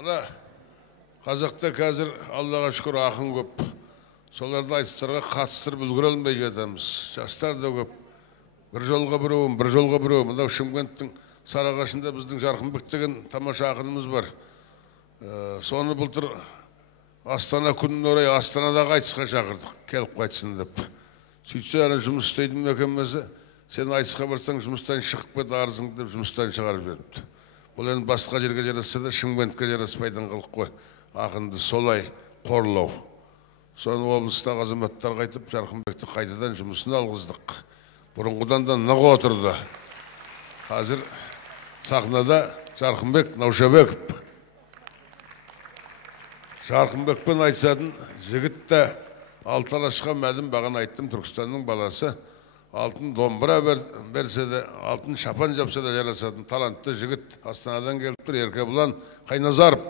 Мына қазақта қазір Аллаға шүкір ақын көп. Соларды айтыстарға қатыстырып үлгере алмай жатамыз. Жастар да көп. Bir жолға біреу. Мынау Шымкенттің Сарыағашында біздің Жарқынбек деген тамаша ақынымыз бар. Соны былтыр Астана күніне орай Астанадағы айтысқа шақырдық, келіп қайтсын деп. Сөйтсе, ана жұмыс істейтін мекемесі, сен айтысқа барсаң жұмыстан шығып кет арызың деп жұмыстан шығарып жіберіпті. Бұл енді басқа жерге жарасса да Шымкентке жараспайтын қылық қой. Ақынды солай қорлау. Соны облыстағы азаматтарға айтып, Жарқынбекті қайтадан жұмысын алғыздық. Бұрынғыдан да нық отырды. Қазір сахнада Жарқынбек Наушабеков. Жарқынбекпен айтысатын жігіт те Алталашқа мәлім баған айттым, Түркістанның баласы. Алтын домбыра берсе де, алтын шапан жапса да жарасатын талантты жігіт. Астанадан келіп тұр, Еркебұлан Қайназаров.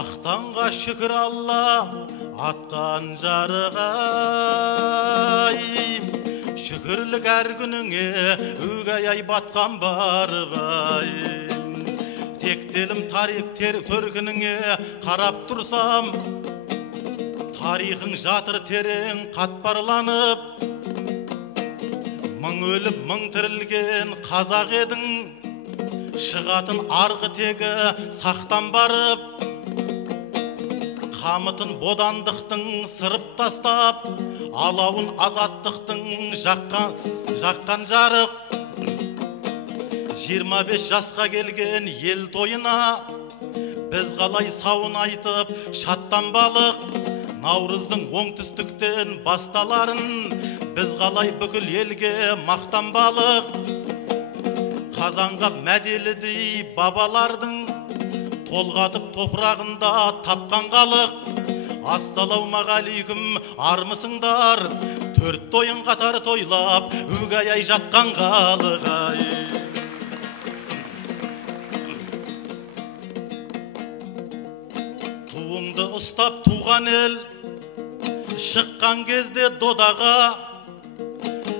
Ақтанға шүкір Алла атқан жарығай, шүкірлік әр күніңе өгей ай батқан барбай. Тектелім тарих төркініңе қарап тұрсам, тарихың жатыр терең қатпарланып. Мың өліп мың тірілген қазақ едің, шығатын арғы тегі сақтан барып. Қамытын бодандықтың сырып тастап, алауын азаттықтың жаққан жарық. 25 жасқа келген ел тойына біз қалай сауын айтып шаттанбалық. Наурыздың оңтүстіктен басталарын біз қалай бүкіл елге мақтанбалық. Қазанғап мәделідей бабалардың толғатып топырағында тапқан қалық. Ассалаумағалейкум армысыңдар, төрт тойын қатар тойлап өгей ай жатқан қалық ай. Туыңды ұстап туған ел шыққан кезде додаға,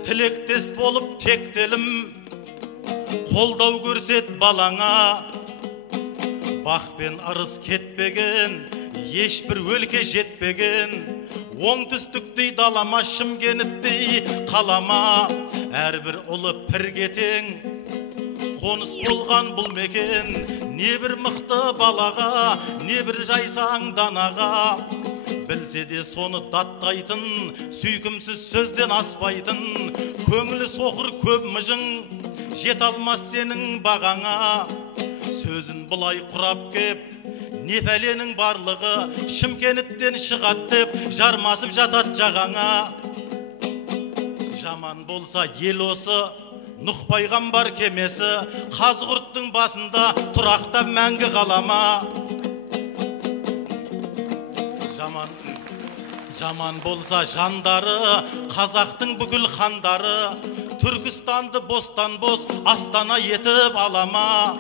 тілектес болып тектелім қолдау көрсет балаңа. Бақпен ырыс кетпеген, ешбір өлке жетпеген, оңтүстіктей далама, Шымкенттей қалама. Әрбір ұлы піргетең, қоныс болған бұл мекен. Не бір мықты балаға, не бір жайсаң данаға. Білсе де соны даттайтын, сүйкімсіз сөзден аспайтын. Көңілі соқыр көп мыжың, жет алмас сенің бағаңа. Сөзін бұлай құрап кеп, не пәленің барлығы Шымкенттен шығат деп жармасып жатат жағаңа. Жаман болса ел осы, Нұх пайғамбар кемесі, Қазғұрттың басында тұрақта мәңгі қалама. Жаман болса жандары, қазақтың бүкіл хандары, Түркістанды бостан бос Астана етіп алама.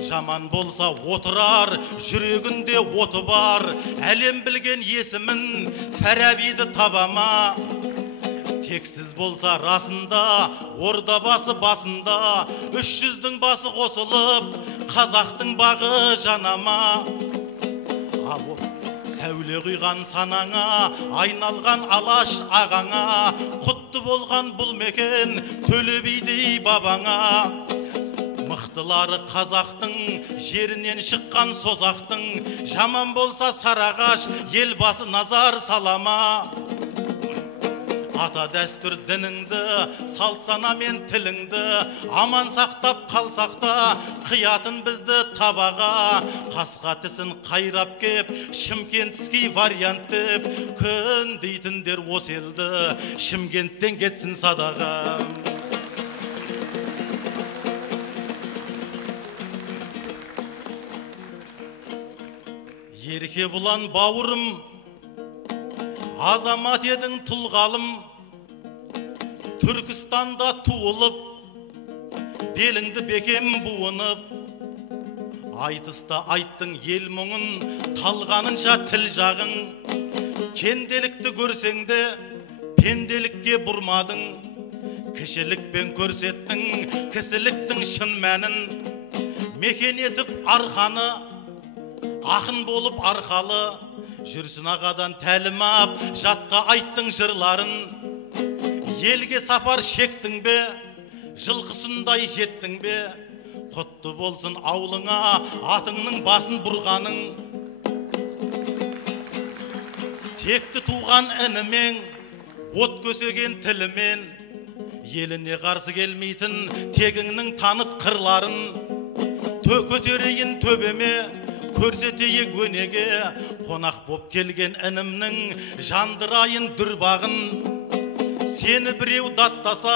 Жаман болса отырар, жүрегінде оты бар, әлем білген есімін Фәрәбиді табама. Тексіз болса расында, ордабасы басында, 300-дің басы қосылып, қазақтың бағы жанама. Сәуле құйған санаңа, айналған алаш ағаңа, құтты болған бұл мекен Төле бидей бабаңа. Мықтылары қазақтың, жерінен шыққан созақтың, жаман болса Сарыағаш, елбасы назар салама. Ата дәстүр дініңді, салт сана мен тіліңді, аман сақтап қалсақта, қиятын бізді табаға. Қасқа тісін қайрап кеп, Шымкентский вариант деп, күн дейтіндер осы елді, Шымкенттен кетсін садаға. Ерке бұлан бауырым, азамат едің тұлғалым, Түркістанда туылып, беліңді бекем буынып, айтыста айттың ел мұңын, талғанынша тіл жағың, кенделікті көрсеңді, пенделікке бұрмадың, кішілікпен көрсеттің, кісіліктің шын мәнін, мекен етіп арқаны, ақын болып арқалы, жүрсін ағадан тәлім ап, жатқа айттың жырларын, елге сапар шектің бе, жылқысындай жеттің бе, құтты болсын аулыңа, атыңның басын бұрғаның. Текті туған інімен, от көсеген тілімен, еліне қарсы келмейтін тегіңнің таныт қырларын, көтерейін төбеме, көрсетейік өнеге, қонақ боп келген інімнің жандырайын дүрбағын. Сені біреу даттаса,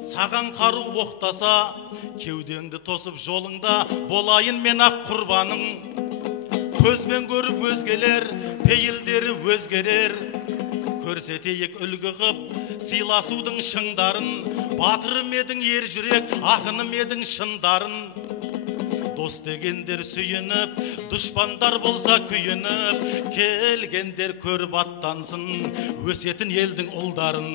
саған қару оқтаса, кеудеңді тосып жолыңда болайын мен ақ құрбаның. Көзбен көріп өзгелер, пейілдері өзгерер, көрсетейік үлгі қып, сыйласудың шыңдарын, батырым едің ер жүрек, ақыным едің шындарын. Дос дегендер сүйініп, дұшпандар болса күйініп, келгендер көріп аттансын, өсетін елдің ұлдарын.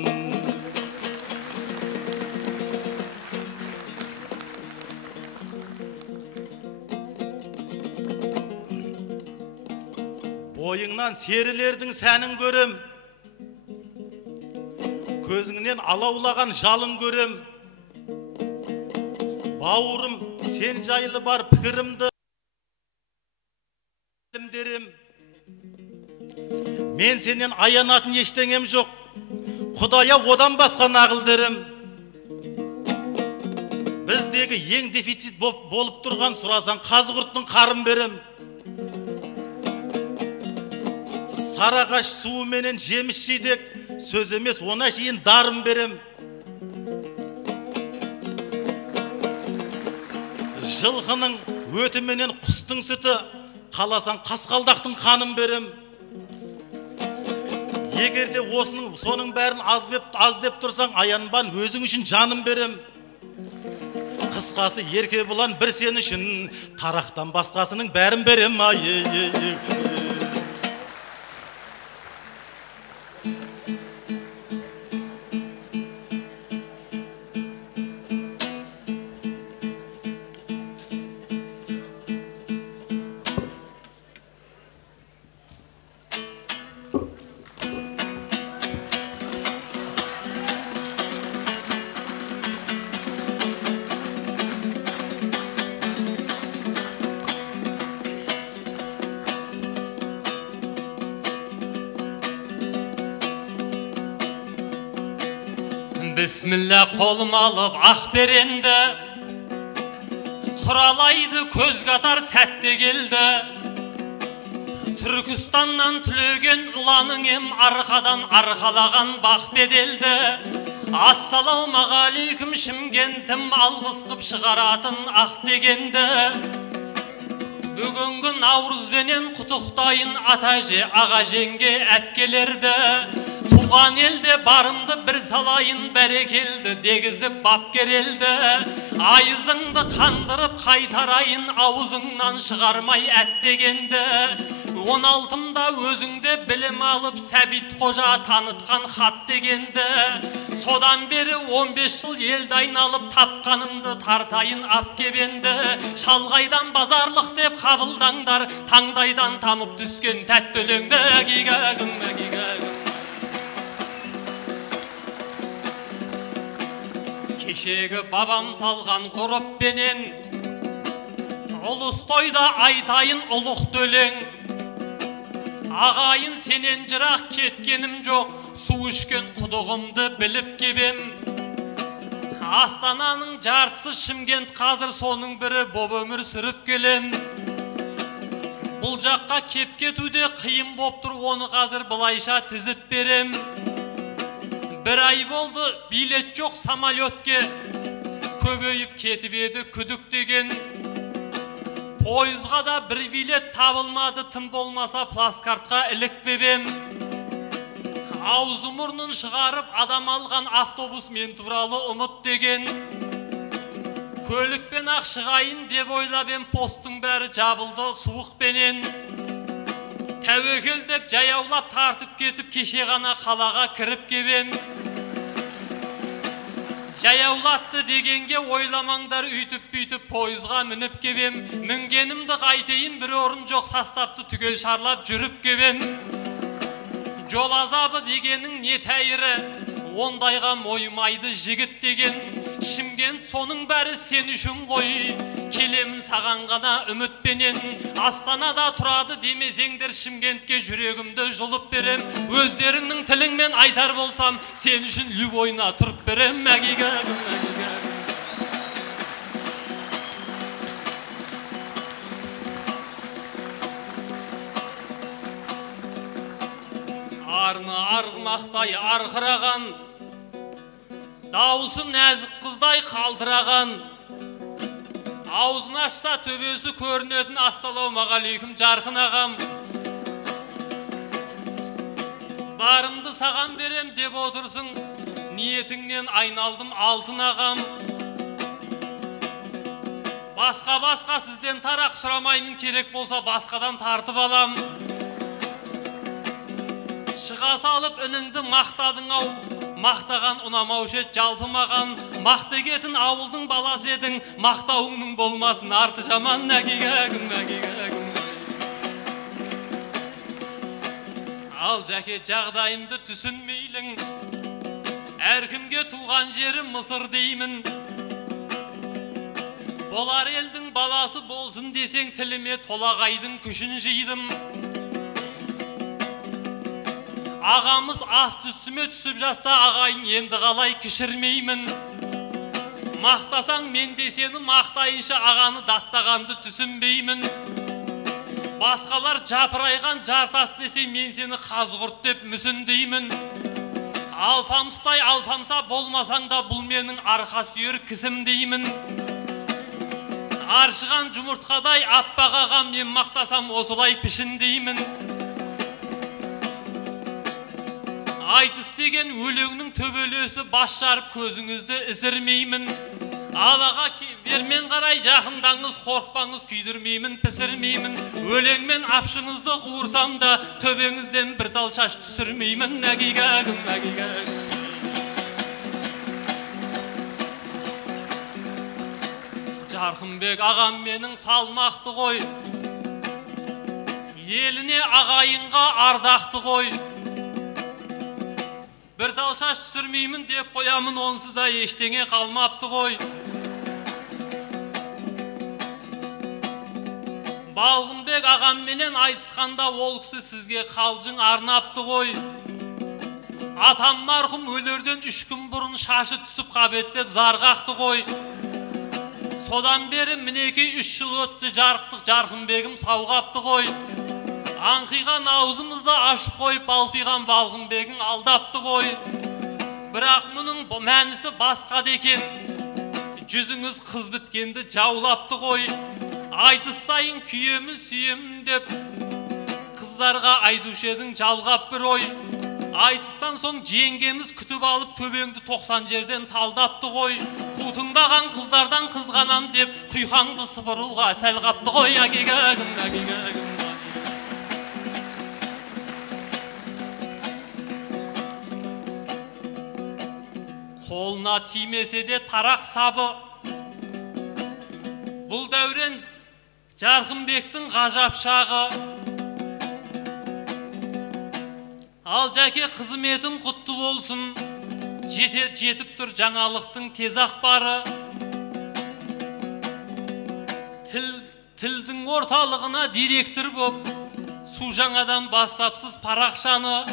Бойыңнан серілердің сәнін көрем, көзіңнен алаулаған жалын көрем. Бауырым, сен жайлы бар пікірімді дерем. Мен сенен аянатын ештеңем жоқ, Құдая одан басқа нағыл дерем. Біздегі ең дефицит болып тұрған сұрасаң, қазығұрттың қарын берем. Сарағаш суы менен жеміс жидек, сөз емес, ona шейін дарын берем. Жылқының өті менен құстың сүті, қаласаң қасқалдақтың қанын берем. Егерде соның бәрін аз деп тұрсаң, аянбан өзің үшін жаным берем. Қысқасы ерке бұлан бір сен үшін, тарақтан басқасының бәрін берем. Бісміллә қолым алып ақ беренді, құралайды көз қатар сәтте келді. Түркістаннан түлеген ұланың ем, арқадан арқалаған бақ беделді. Ассалаумағалейкум Шымкентім, алғыс қып шығаратын ақ дегенді. Бүгінгі Наурызбенен құттықтайын ата-әже, аға-жеңге, әпкелерді. Туған елде барымды бір салайын, бәрекелді дегізіп бап керелді. Айызыңды қандырып қайтарайын, аузыңнан шығармай әттегенді. 16-мда өзіңде білім алып, Сәбит Қожа танытқан хат дегенді. Содан бері 15 жыл елді айналып, тапқанымды тартайын ап кебенді. Шалғайдан базарлық деп қабылдаңдар, таңдайдан тамып түскен тәтті өлеңді. Гигагым, гигагым. Кешегі бабам салған ғұрыппенен, ұлыс тойда айтайын ұлық өлең. Ағайын сенен жырақ кеткенім жоқ, су ішкен құдығымды біліп кебем. Астананың жартысы Шымкент, қазір соның бірі боп өмір сүріп келем. Бұл жаққа кеп кетуде қиын боп тұр, оны қазір былайша тізіп берем. Бір ай болды, билет жоқ самолетке, көбейіп кетіп еді күдік деген. Пойызға да бір билет табылмады, тым болмаса пласкартқа ілікпебем. Аузы мұрнын шығарып адам алған автобус мен туралы ұмыт деген. Көлікпен ақ шығайын деп ойлап ем, посттың бәрі жабылды суықпенен. Тәуекел деп жаяулап тартып кетіп, кеше ғана қалаға кіріп кебем. Жаяулатты дегенге ойламаңдар, үйтіп-бүйтіп пойызға мініп кебем. Мінгенімді қайтейін, бір орын жоқ, составты түгел шарлап жүріп кебем. Жол азабы дегенің не тәйірі, ондайға мойымайды жігіт деген. Шымкент соның бәрі сен үшін ғой, келемін саған ғана үмітпенен. Астанада тұрады демесеңдер, Шымкентке жүрегімді жұлып берем. Өздеріңнің тіліңмен айтар болсам, сен үшін любойна тұрып берем. Арны арғымақтай арқыраған, дауысы нәзік қыздай қалтыраған, аузын ашса төбесі көрінетін, ассалаумағалейкум жарқын ағам. Барымды саған берем деп отырсың, ниетіңнен айналдым алтын ағам. Басқа сізден тарақ сұрамаймын, керек болса басқадан тартып алам. Шыға салып үніңді мақтадың ау, мақтаған ұнамаушы жалпы маған. Мақтегетін ауылдың баласы едің, мақтауыңның болмасын арты жаман. Ал жәке жағдайымды түсінмейлің, әркімге туған жері Мысыр деймін. Болар елдің баласы болсын десең, тіліме толағайдың күшін жидым. Ағамыз аст үстіме түсіп жатса, ағайын енді қалай кішірмеймін. Мақтасаң мен де сені мақтайынша, ағаны даттағанды түсінбеймін. Басқалар жапырайған жартас десе, мен сені қазғұрт деп мүсіндеймін. Алпамыстай алпамса болмасаң да, бұл менің арқа сүйер кісім деймін. Аршыған жұмыртқадай аппақ ағам, мен мақтасам осылай пішіндеймін. Айтыс деген өлеңнің төбелесі, бас жарып көзіңізді ізірмеймін. Алаға бермен қарай жақындаңыз, қорқпаңыз, күйдірмеймін, пісірмеймін. Өлеңмен апшыңызды қуырсам да, төбеңізден бір тал шаш түсірмеймін. Жарқынбек ағам менің салмақты ғой, еліне ағайынға ардақты ғой. Бір тал шаш түсірмеймін деп қоямын, онсыз да ештеңе қалмапты ғой. Балғынбек ағамменен айтысқанда, ол кісі сізге қалжың арнапты ғой. Атам марқұм өлерден 3 күн бұрын шашы түсіп қабеттеп зарғақты ғой. Содан бері мінекей 3 жыл өтті, жарықтық Жарқынбегім сауғапты ғой. Аңқиған аузымызды ашып қойып, балпиған Балғынбегің алдапты ғой. Бірақ мұның мәнісі басқа декен, жүзіңіз қыз біткенді жаулапты ғой. Айтыс сайын күйемін сүйемін деп, қыздарға айтушы едің жалғап бір ой. Айтыстан соң жеңгеміз күтіп алып, төбеңді 90 жерден талдапты ғой. Қутыңдаған қыздардан қызғанам деп, құйқаңды сыпыруға сәл қапты ғой. Қолына тимесе де тарақ сабы, бұл дәурен Жарқынбектің ғажап шағы. Ал жәке қызметін құтты болсын, жетіп тұр жаңалықтың тез ақпары. Тілдің орталығына директор боп, су жаңадан бастапсыз парақшаны.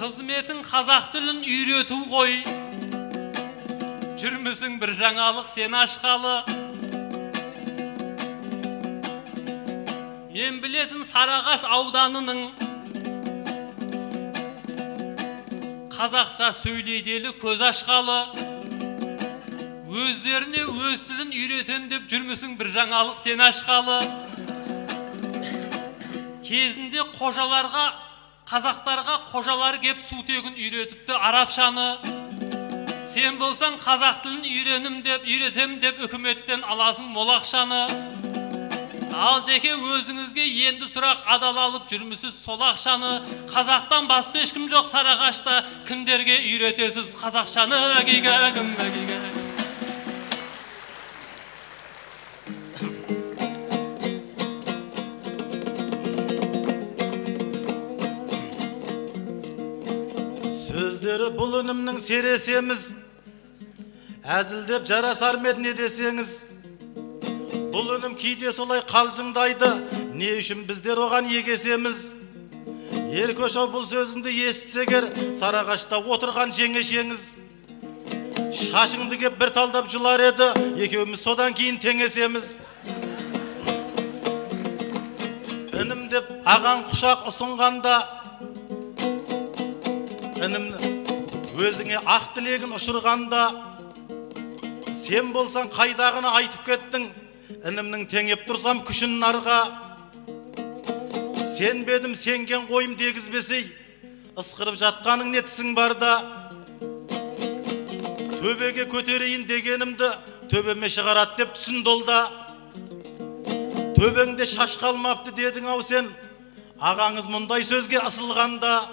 Қызметін қазақ тілін үйрету ғой, жүрмісің бір жаңалық сен ашқалы. Мен білетін Сарыағаш ауданының қазақша сөйлейделі көз ашқалы. Өздеріне өз тілін үйретем деп жүрмісің бір жаңалық сен ашқалы. Кезінде қожаларға, қазақтарға қожалар кеп сутегін үйретіпті арабшаны. Сен болсаң қазақ тілін үйретем деп үкіметтен аласың мол ақшаны. Ал жеке өзіңізге енді сұрақ адал алып жүрмісіз сол ақшаны. Қазақтан басқа ешкім жоқ Сарыағашта, кімдерге үйретесіз қазақшаны? Сөздері бұл үнімнің сересеміз, әзілдеп жарасар мед не десеңіз. Бұл үнім кейде солай қалжыңдайды, не үшін біздер оған егесеміз. Еркөшау бұл сөзіңді естісегер, Сарыағашта отырған жеңешеңіз. Шашыңды кеп бір талдап жылар еді, екеуміз содан кейін теңесеміз. Інім деп аған құшақ ұсынғанда, інім өзіңе ақ тілегін ұшырғанда, сен болсаң қайдағыны айтып кеттің, інімнің теңеп тұрсам күшін нарға. Сен бедім сенген қойым дегізбесей, ысқырып жатқаның нетісің барда. Төбеге көтерейін дегенімді төбеме шығарат деп түсін долда. Төбеңде шаш қалмапты дедің ау сен, ағаңыз мұндай сөзге асылғанда.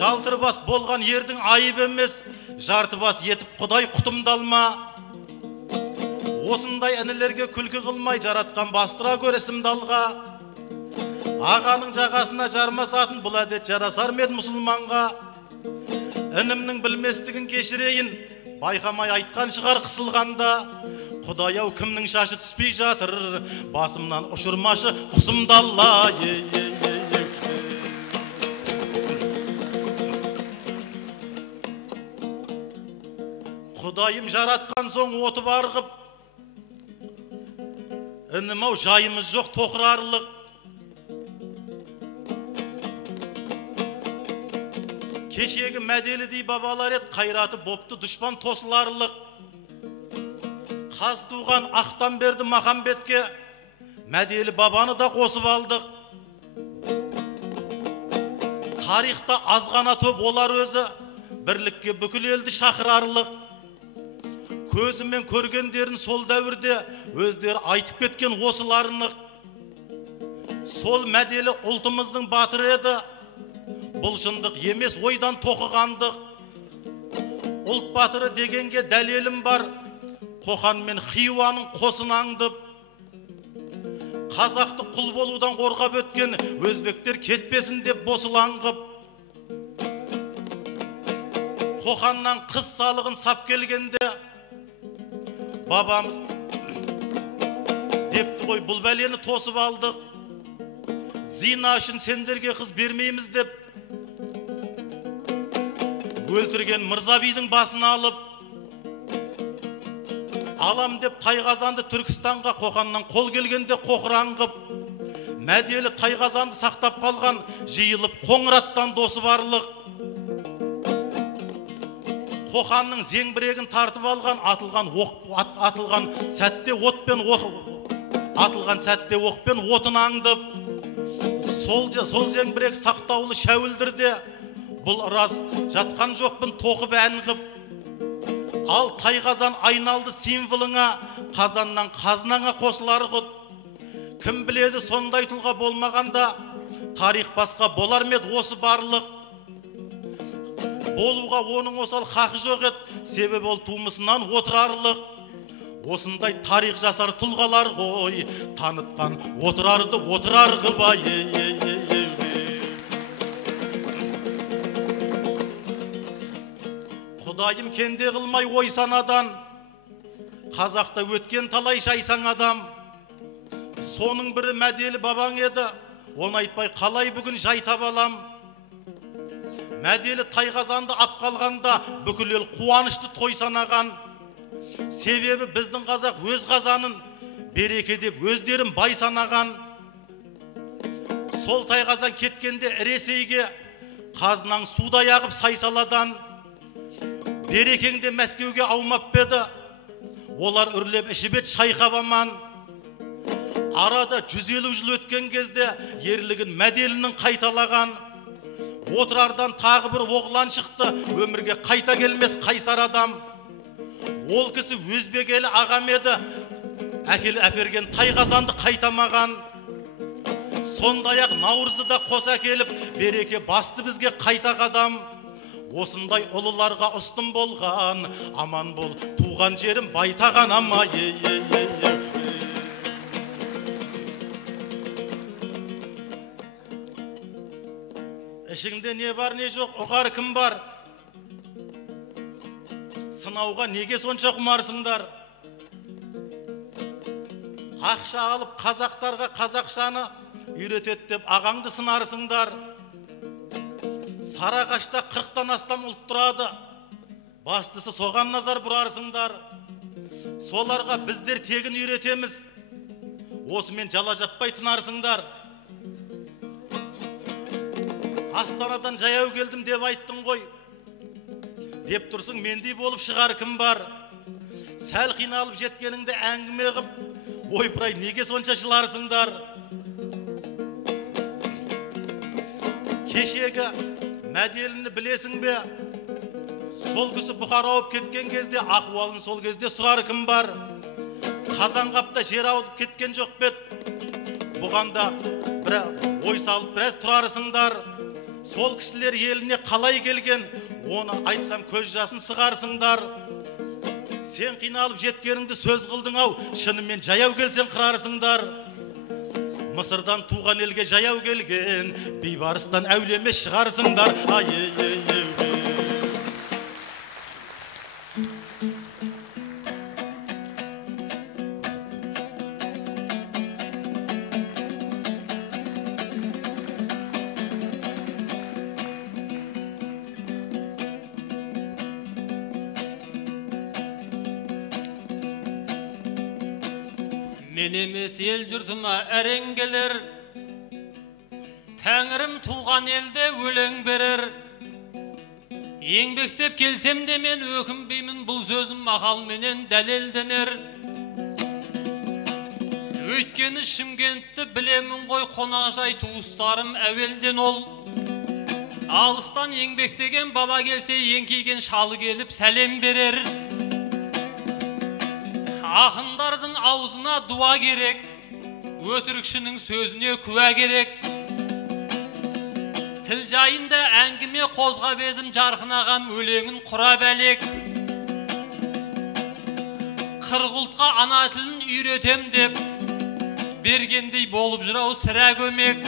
Жалтырбас болған ердің айып емес, жартыбас етіп құдай құтымдалма. Осындай інілерге күлкі қылмай жаратқан бастыра көресім далға. Ағаның жағасына жармасатын бұл әдет жарасар мед мұсылманға. Інімнің білместігін кешірейін, байқамай айтқан шығар қысылғанда. Құдай ау кімнің шашы түспей жатыр, басымнан ұшырмашы құсымдалла. Құдайым жаратқан соң оты барғып, інім ау жайымыз жоқ тоқырарлық. Кешегі мәделідей бабалар ет, қайраты бопты дұшпан тосыларлық. Қаз туған ақтан берді Махамбетке, мәделі бабаны да қосып алдық. Тарихта азғана топ олар өзі, бірлікке бүкіл елді шақырарлық. Көзімен көргендерін сол дәуірде өздері айтып кеткен осыларынық. Сол мәделі ұлтымыздың батыры еді, бұл шындық емес ойдан тоқығандық. Ұлт батыры дегенге дәлелім бар, Қоқан мен Хиуаның қосын аңдып. Қазақты құл болудан қорғап өткен өзбектер кетпесін деп босылаңғып. Қоқаннан қыз салығын сап келгенде, бабамыз депті ғой бұл бәлені тосып алдық. Зина үшін сендерге қыз бермейміз деп өлтірген Мырзабидің басын алып, алам деп Тайқазанды Түркістанға Қоқаннан қол келгенде қоқыраңғып. Мәделі Тайқазанды сақтап қалған жиылып Қоңыраттан досы барлық. Қоқанның зеңбірегін тартып алған атылған сәтте оқпен отын аңдып. Сол зеңбірек сақтаулы шәуілдірде, бұл рас жатқан жоқпын тоқып әнғып. Ал Тайқазан айналды символыңа, қазаннан қазынаңа қосылар құт. Кім біледі сондай тұлға болмағанда, тарих басқа болар мед осы барлық. Болуға оның осал хақы жоқ ет, себебі ол тумысынан отырарлық. Осындай тарих жасар тұлғалар ғой, танытқан отырарды отырарғы бай. Құдайым кенде қылмай ой санадан, қазақта өткен талай жайсаң адам. Соның бірі мәделі бабаң еді, оны айтпай қалай бүгін жай табалам. Мәделі Тайқазанды ап қалғанда бүкіл ел қуанышты той санаған. Себебі біздің қазақ өз қазанын береке деп өздерін бай санаған. Сол Тайқазан кеткенде Ресейге қазынаң судай ағып сайсаладан, берекеңде Мәскеуге аумап беді, олар үрлеп ішібет шайқап аман. Арада 150 жыл өткен кезде ерлігін мәделінің қайталаған, отырардан тағы бір оғлан шықты, өмірге қайта келмес қайсар адам. Ол кісі өзбекелі ағам еді, әкелі әперген тайқазанды қайтамаған. Сондай-ақ Наурызды да қоса келіп, береке басты бізге қайта қадам. Осындай ұлыларға ұстын болған, аман бол, туған жерім байтаған ама. Ішіңде не бар, не жоқ, ұғар кім бар? Сынауға неге сонша құмарсыңдар? Ақша алып қазақтарға қазақшаны үйретет деп ағаңды сынарсыңдар. Сарыағашта 40-тан астам ұлт тұрады. Бастысы соған назар бұрарсыңдар. Соларға біздер тегін үйретеміз. Осымен жала жаппай тынарсыңдар. Астанадан жаяу келдім деп айттың ғой. Деп тұрсың, мендей болып шығар кім бар? Сәл қиналып жеткеніңді әңгіме қып, ойпырай неге сонша жыларсыңдар? Кешегі мәделіні білесің бе? Сол кісі Бұхара ауып кеткен кезде ахуалын сол кезде сұрар кім бар? Қазанғапта жер ауып кеткен жоқ бет. Бұғанда бір ой салып біраз тұрарсыңдар. Сол кісілер еліне қалай келген, оны айтсам көз жасын сығарсыңдар. Сен қиналып жеткеніңді сөз қылдың ау, шынымен жаяу келсен қырарсыңдар. Мысырдан туған елге жаяу келген, бейбарыстан әулеме шығарсыңдар. Мен емес ел жұртыма әрең келер, Тәңірім туған елде өлең берер. Еңбектеп келсем де мен өкінбеймін, бұл сөзім мақалменен дәлелденер. Өйткені Шымкентті білемін ғой, қонақжай туыстарым әуелден ол. Алыстан еңбектеген бала келсе, еңкейген шалы келіп сәлем берер. Ақындардың аузына дуа керек, өтірікшінің сөзіне күә керек. Тіл жайында әңгіме қозғап едім, жарқын ағам өлеңін құрап әлек. Қырық ұлтқа ана тілін үйретем деп, бергендей болып жүрау сірә көмек.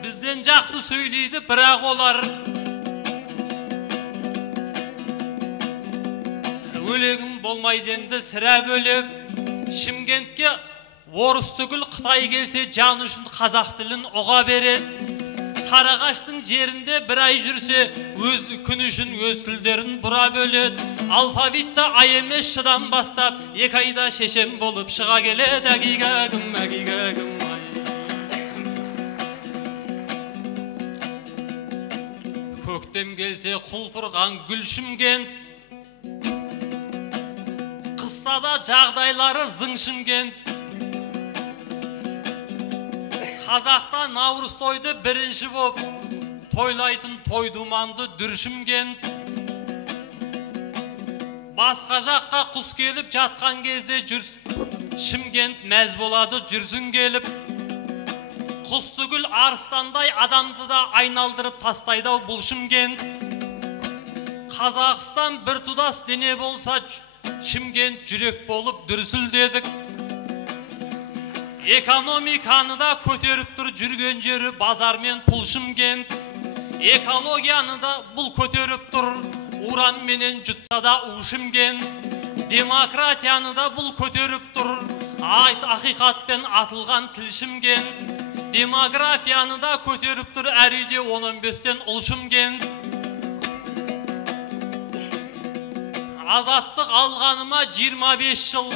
Бізден жақсы сөйлейді, бірақ олар өлегім болмайды енді сірә бөлек. Шымкентке орыс түгіл Қытай келсе, жан үшін қазақ тілін ұға береді. Сарыағаштың жерінде бір ай жүрсе, өз күн үшін өз тілдерін бұра бөледі. Алфавитті ай емес шыдан бастап, 2 айда шешем болып шыға келеді. Әгигәгім, әгигәгім. Көктем келсе құлпырған гүл Шымкент, қыстада жағдайлары зың Шымкент. Қазақта Наурыз тойды бірінші боп, тойлайтын той-думанды дүр Шымкент. Басқа жаққа құс келіп жатқан кезде Шымкент мәз болады жүрсін келіп. Құс түгіл арыстандай адамды да айналдырып тастайдау бұл Шымкент. Қазақстан бір тұдас дене болса, Шымкент жүрек болып дүрсілдедік. Экономиканы да көтеріп тұр жүрген жері базар мен пұл Шымкент. Экологияны да бұл көтеріп тұр, уран менен жұтса да у Шымкент. Демократияны да бұл көтеріп тұр, ақиқатпен атылған тіл Шымкент. Демографияны да көтеріп тұр, әр үйде 10-15-тен ұл Шымкент. Азаттық алғаныма 25 жыл,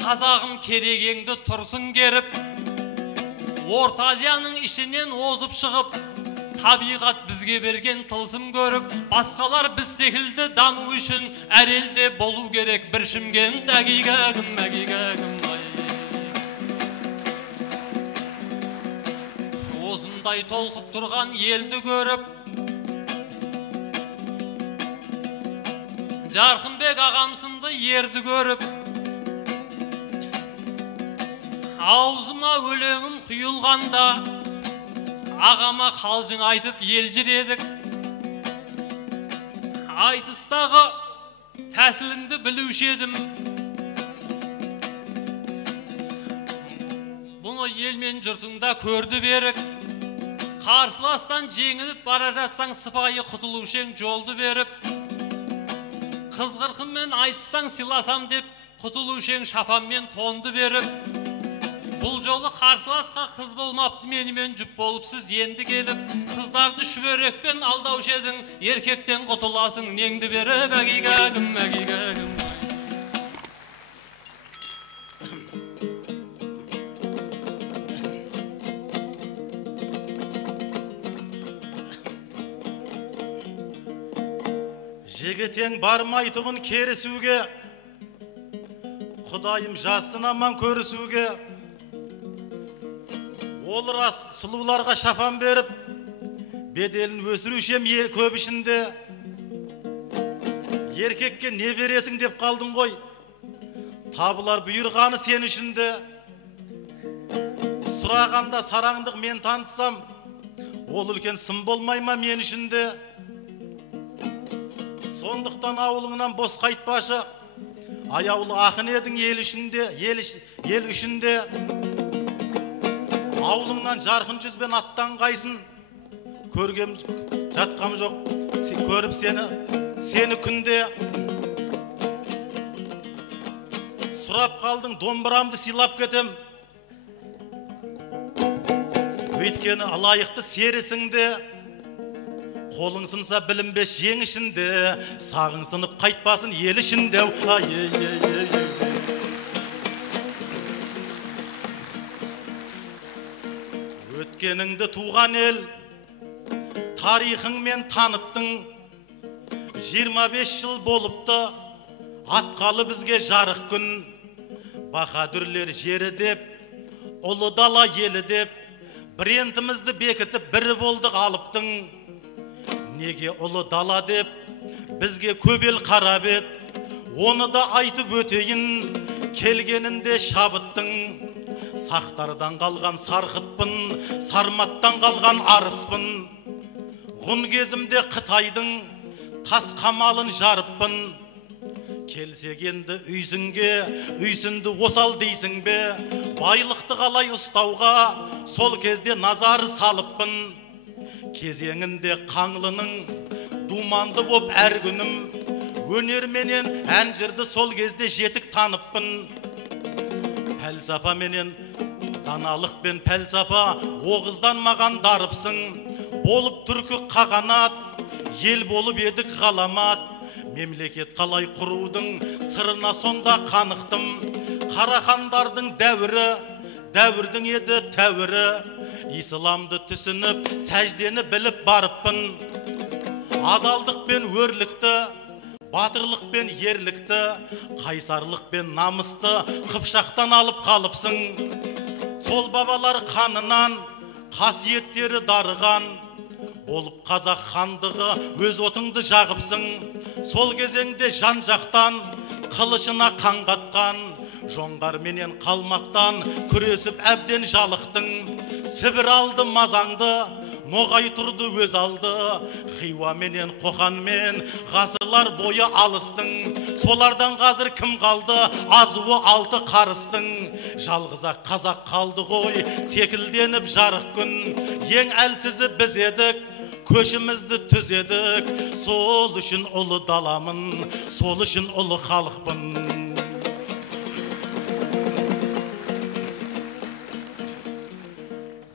қазағым керегеңді тұрсын керіп. Орта Азияның ішінен озып шығып, табиғат бізге берген тылсым көрік. Басқалар біз секілді даму үшін әр елде болу керек бір Шымкент. Әгигәгім, әгигәгім, осындай толқып тұрған елді көріп, Жарқынбек ағамсынды ерді көріп, аузыма өлеңім құйылғанда, ағама қалжың айтып ел жүредік. Айтыстағы тәсіліңді білуші едім. Бұны ел мен жұртыңда көрді берік. Қарсыластан жеңіліп бара жатсаң, сыпайы құтылушең жолды беріп. Қызғырқынмен айтсаң сыйласам деп, құтылушең шапанмен тонды беріп. Бұл жолы қарсыласқа қыз болмапты, менімен жұп болып сіз енді келіп. Қыздарды шүберекпен алдаушы едің, еркектен құтыласың неңді беріп. Әгигәгім, әгигәгім. Жігітең бармайтұғын керісуге, Құдайым жазсын аман көрісуге. Ол рас сұлуларға шапан беріп, беделін өсірушем ел көп ішінде. Еркекке не бересің деп қалдың ғой, табылар бұйырғаны сен ішінде. Сұрағанда сараңдық мен танытсам, ол үлкен сын болмай ма мен ішінде. Сондықтан ауылыңнан бос қайтпашы, аяулы ақын едің ел үшінде. Ауылыңнан жарқын жүзбен аттанғайсын, көргем жатқам жоқ, көріп сені күнде. Сұрап қалдың домбырамды сыйлап кетем, өйткені лайықты серісіңде. Қолың сынса білінбес жең ішінде, сағың сынып қайтпасын ел ішінде. Өткеніңді туған ел, тарихыңмен таныттың. 25 жыл болыпты, атқалы бізге жарық күн. Баһадүрлер жері деп, ұлы дала елі деп, брендімізді бекітіп бірі болдық алыптың. Неге ұлы дала деп, бізге көбел қарап ет, оны да айтып өтейін, келгенінде шабыттың. Сақтардан қалған сарқытпын, сарматтан қалған арыспын. Ғұн кезімде Қытайдың тас қамалын жарыппын. Келсек енді үйсінге, үйсінді осал дейсің бе? Байлықты қалай ұстауға, сол кезде назар салыппын. Кезеңінде қаңлының думанды боп әр күнім, өнерменен әнжірді сол кезде жетік таныппын. Пәлсапа менен даналық пен пәлсапа оғыздан маған дарыпсың. Болып түркі қағанат, ел болып едік ғаламат. Мемлекет қалай құрудың сырына сонда қанықтым. Қарахандардың дәуірдің еді тәуірі. Исламды түсініп, сәждені біліп барыппын. Адалдық пен өрлікті, батырлық пен ерлікті, қайсарлық пен намысты қыпшақтан алып қалыпсың. Сол бабалар қанынан қасиеттері дарыған, болып қазақ хандығы өз отыңды жағыпсың. Сол кезеңде жан жақтан қылышына қан қатқан, жоңғар менен қалмақтан күресіп әбден жалықтың. Сібір алды мазаңды, ноғай тұрды өз алды. Хиуа менен Қоқанмен ғасырлар бойы алыстың. Солардан қазір кім қалды, азуы алты қарыстың. Жалғызақ қазақ қалды ғой, секілденіп жарық күн. Ең әлсізі біз едік, көшімізді түзедік. Сол үшін ұлы даламын, сол үшін ұлы халықпын.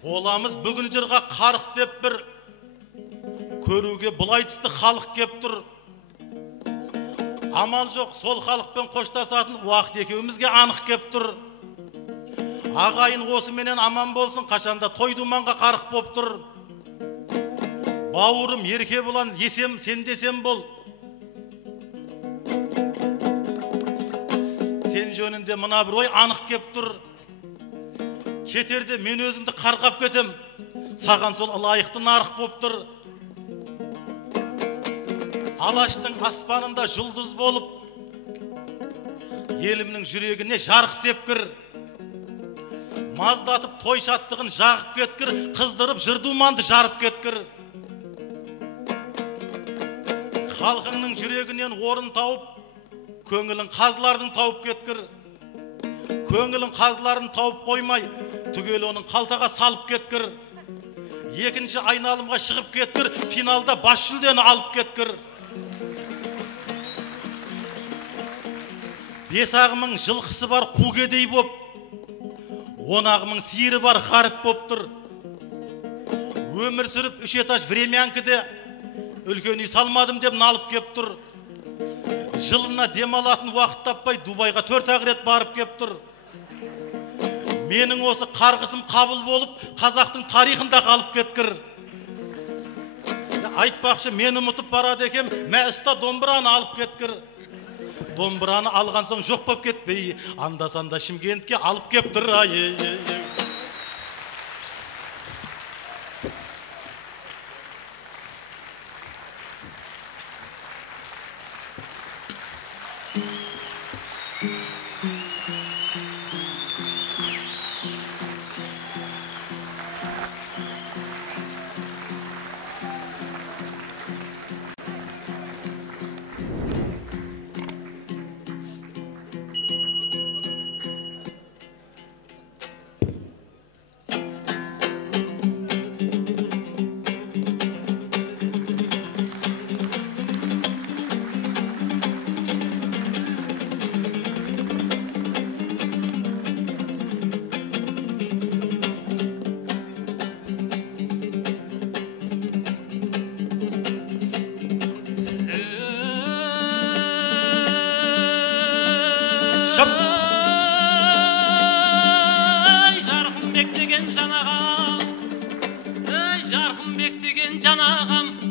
Боламыз бүгін жырға қарық деп бір, көруге бұлай түсті халық кеп тұр. Амал жоқ, сол халықпен қоштасатын уақыт екеумізге анық кеп тұр. Ағайын осы менен аман болсын, қашанда той думанға қарық боп тұр. бауырым ерке болан есем сен десем бол. Сен жөнінде мына бір ой анық кеп тұр. Кетерде мен өзімді қарғап кетем, саған сол лайықты нарық боп тұр. Алаштың аспанында жұлдыз болып, елімнің жүрегіне жарық сепкір. Маздатып той шаттығын жағып кеткір, қыздырып жырдуманды жарып кеткір. Халқыңның жүрегінен орын тауып, көңілін қазылардың тауып кеткір. Көңілін қазыларын тауып қоймай, түгел оның қалтаға салып кеткір. Екінші айналымға шығып кеткір, финалда бас жүлдені алып кеткір. Бесағымың жылқысы бар қугедей боп, онағымың сиыры бар ғарып боп тұр. Өмір сүріп үш этаж времянкіде үлкен үй салмадым деп налып кеп тұр. Жылына демалатын уақыт таппай Дубайға 4 рет барып кеп тұр. Менің осы қарғысым қабыл болып, қазақтың тарихында қалып кеткір. Айтпақшы, мен ұмытып барады екем, мә ұста домбыраны алып кеткір. Домбыраны алған соң жоқ боп кетпей, анда-санда Шымкентке алып кеп тұр.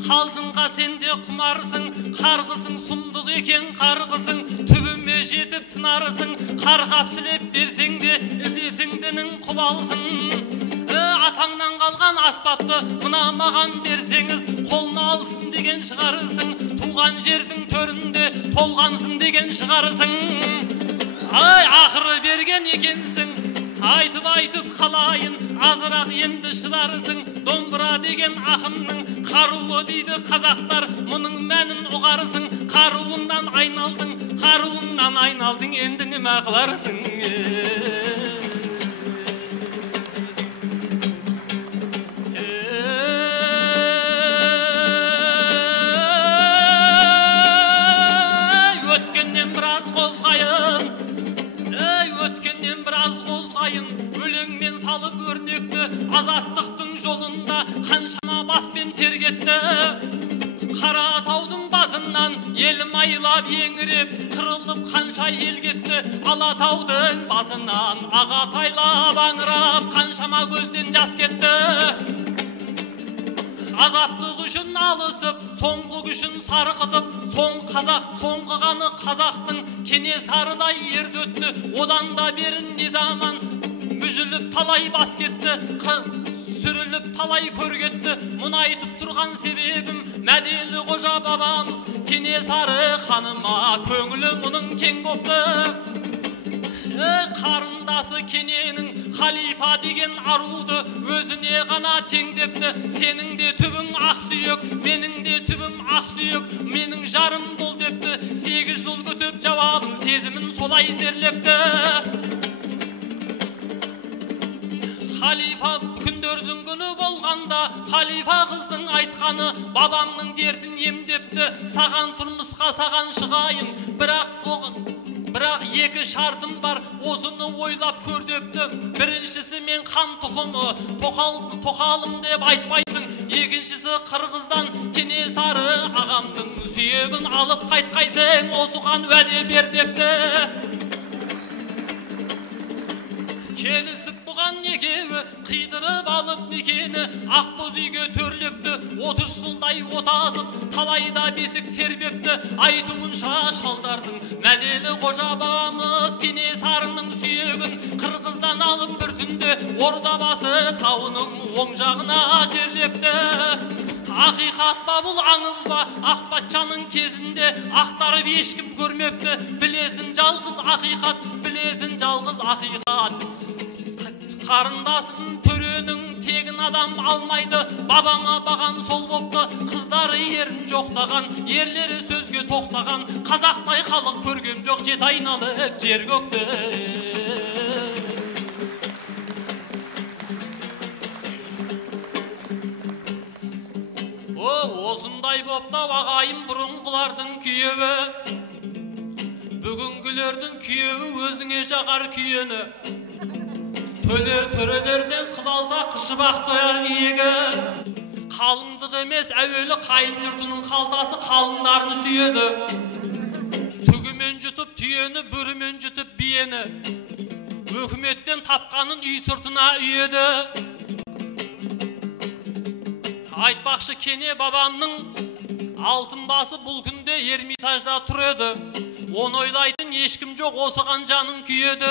Қалжыңға сенде құмарсың, қарғысың сұмдық екен қарғысың, түбіме жетіп тынарсың, қарғапшылеп берсеңде ізетіңдінің құбалсың. Атаңнан қалған аспапты мына маған берсеңіз, қолына алсын деген шығарысың, туған жердің төрінде толғансың деген шығарысың. Ақыры берген екенсің, айтып қалайын, азырақ енді шыдарысың. Домбыра деген ақынның қаруы дейді қазақтар, мұның мәнін ұғарысың. Қаруыңнан айналдың, енді неме қыларысың. Өлеңмен салып өрнекті, азаттықтың жолында қаншама баспен тергетті. Қаратаудың басынан елім айлап еңіреп, қырылып қанша ел кетті. Алатаудың басынан ағатайлап аңырап, қаншама көзден жас кетті. Азаттық үшін алысып, соңғы күшін сарқытып, соңғы қаны қазақтың Кенесарыдай ерді өтті. Одан да берін не заман мүжіліп талай бас кетті, сүріліп талай көргетті. Мұны айтып тұрған себебім, Мәделі Қожа бабамыз Кенесары ханыма көңілі мұның кең бопты. Қарындасы Кененің халифа деген аруды өзіне ғана теңдепті. Сенің де түбің ақсүйек, менің де түбім ақсүйек, менің жарым бол депті. 8 жыл күтіп жауабын, сезімін солай зерлепті. Халифа күндердің күні болғанда, халифа қыздың айтқаны бабамның дертін емдепті. Саған тұрмысқа саған шығайын, бірақ екі шартым бар, осыны ойлап көр депті. Біріншісі мен қан тұқымы, тоқалым деп айтпайсың. Екіншісі қырғыздан Кенесары ағамның сүйегін алып қайтқайсың, осыған уәде бер депті. Келісіп бұған екеуі қидыр кыйдырып алып никени ак боз үйгө төрлөптү 30 жылдай отазып талайда бесик тербепти айтуунча шалдардын Мәдели кожа бабамыз Кенесарынын сүйөгүн кыргыздан алып bir түндө Орда басы тауынын оң жагына жерлепти Акыйкат ба бул аңыз ба ак патчанын кезинде актарып эчким көрмөптү билесиң жалгыз акыйкат билесиң жалгыз акыйкат Карындасын төрөнүң тегин адам алмайды бабама багам сол болду кыздары эрин жоктаган ерлери сөзгө токтаган казактай халык көргөм жок жет айналып жер көктө осындай бопта агайым бурункулардын күйөбү бүгүнгүлөрдүн күйөбү өзүңө жагар күйөнү төрөлөрдөн кыз алса кышыбакты ийеге калыңдык эмес әуелі кайын журтунун калдасы калындарын сүйөдү түгүмөн жутуп түйөнү бүрүмөн жутуп бийени өкмөттөн тапканын үй сыртына үйөдү айтпакчы Кене бабамның алтын басы бул күндө Эрмитажда турөдү Оны ойлайдың ешкім жоқ осыған жаның күйеді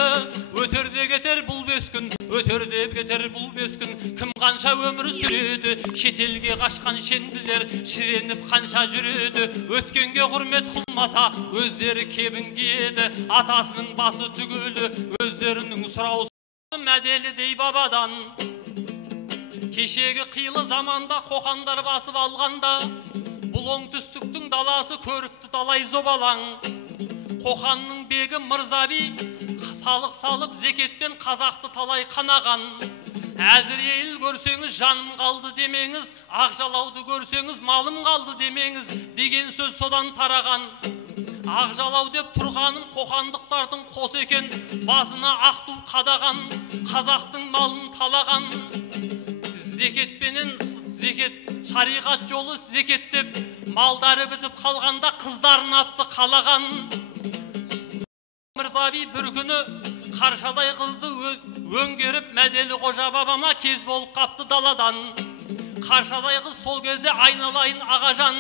Өтерде кетер бұл бескін Өтерде кетер бұл бескін Кім қанша өмір сүреді Шетелге қашқан шенділер Шіреніп қанша жүреді Өткенге құрмет қылмаса Өздері кебін киеді Атасының басы түгілі Өздерінің сұраусы мәделі дей бабадан Кешегі қилы заманда қоқандар басып алғанда Бұл оңтүстіктің даласы көрікті талай зобалаң Қоқанның бегі Мырзаби салық салып зекетпен қазақты талай қанаған Әзірейіл көрсеңіз жаным қалды демеңіз Ақжалауды көрсеңіз малым қалды демеңіз деген сөз содан тараған Ақжалау деп тұрғаным қоқандықтардың қос екен Басына ақту қадаған Қазақтың малын талаған Зекетпенен зекет шариғат жолы зекет деп Малдары бітіп қалғанда қыздарын апты қалаған Мырзаби бір күні қаршадай қызды өңгеріп мәделі қожа бабама кез болып қапты даладан Қаршадай қыз сол кезде айналайын ағажан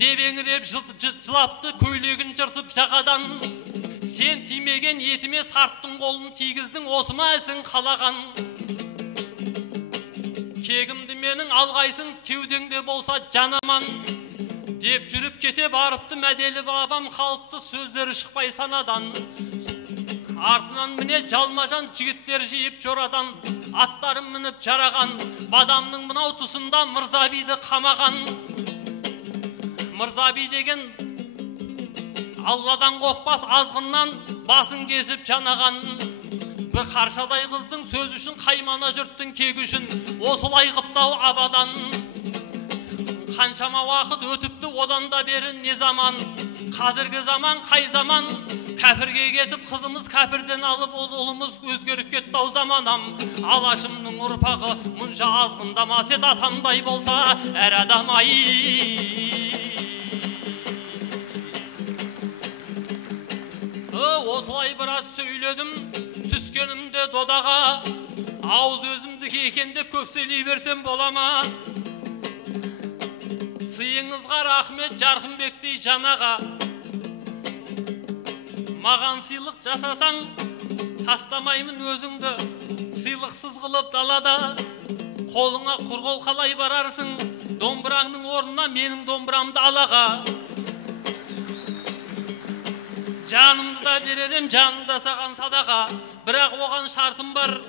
дебеңіреп жылапты көйлегін жыртып жағадан Сен тимеген етіме сарттың қолын тигіздің осыма ісің қалаған Кегімді менің алғайсың кеудеңде болса жанаман деп жүріп кете барыпты мәделі бабам қалыпты сөздері шықпай санадан артынан міне жалмажан жігіттер жиып жорадан аттарын мініп жараған бадамның мынау тұсында Мырзабиді қамаған Мырзаби деген Алладан қорықпас азғыннан басын кесіп жанаған бір қаршадай қыздың сөз үшін қаймана жұрттың кегі үшін осылай қыптау абадан Қаншама уақыт өтіпті одан да бері не заман Қазіргі заман қай заман Кәпірге кетіп қызымыз кәпірден алып ұлымыз өзгеріп кетті ау заманам Алашымның ұрпағы мұнша азғындамас ет атамдай болса әр адам ай Осылай біраз сөйледім түскенімде додаға Ауыз өзімдікі екен деп көп сөйлей берсем бола ма Сыйыңызға рахмет Жарқынбектей жанаға Маған сыйлық жасасаң тастамаймын өзіңді Сыйлықсыз қылып далада Қолыңа құр қол қалай барарсың Домбыраңның орнына менің домбырамды алаға Жанымды да беререм жанымда саған садаға Бірақ оған шартым бар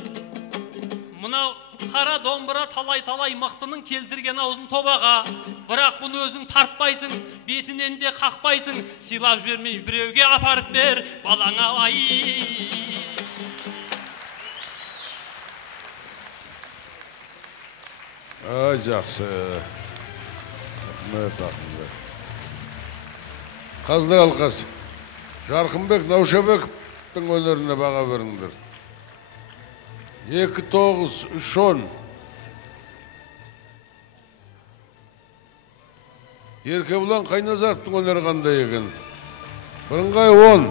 Мынау қара домбыра талай-талай мықтының келтірген аузын тобаға Бірақ бұны өзің тартпайсың бетінен де қақпайсың Сыйлап жібермей біреуге апарып бер балаңа ай Ай жақсы Рахмет Ақынбек Қазылар алқасы Жарқынбек Наушабековтың өнеріне баға беріңдер 2-9-3-10 Еркебұлан Қайназаровтың өнері қандай екен? Бірыңғай 10